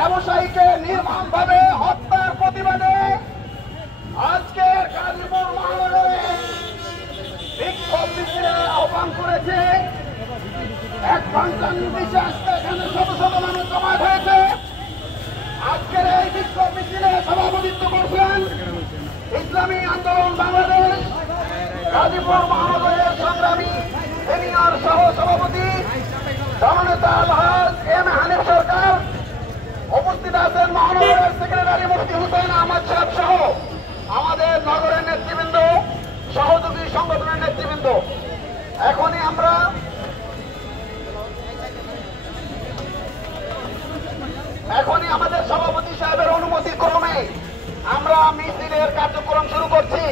ব্যবসায়ীকে নির্মমভাবে হত্যার প্রতিবাদে আজকে গাজীপুর মহানগরে বিক্ষোভ মিছিলের আহ্বান করেছে। 1 ঘন্টার নির্দেশে আজকে এখানে শত শত মানুষ জমা হয়েছে। আজকের এই বিক্ষোভ মিছিলে সভাপতিত্ব করছেন ইসলামী আন্দোলন বাংলাদেশ গাজীপুর মহানগরের সংগ্রামী সিনিয়র সহ সভাপতি জননেতা আলহাজ এম হানিফ সরকার। উপস্থিত আছেন মহানগরের সেক্রেটারি মুফতি হুসেন আহমদ সাহেব সহ আমাদের নগরের নেতৃবৃন্দ, সহযোগী সংগঠনের নেতৃবৃন্দ। এখনই আমাদের সভাপতি সাহেবের অনুমতি ক্রমে আমরা মিছিলের কার্যক্রম শুরু করছি।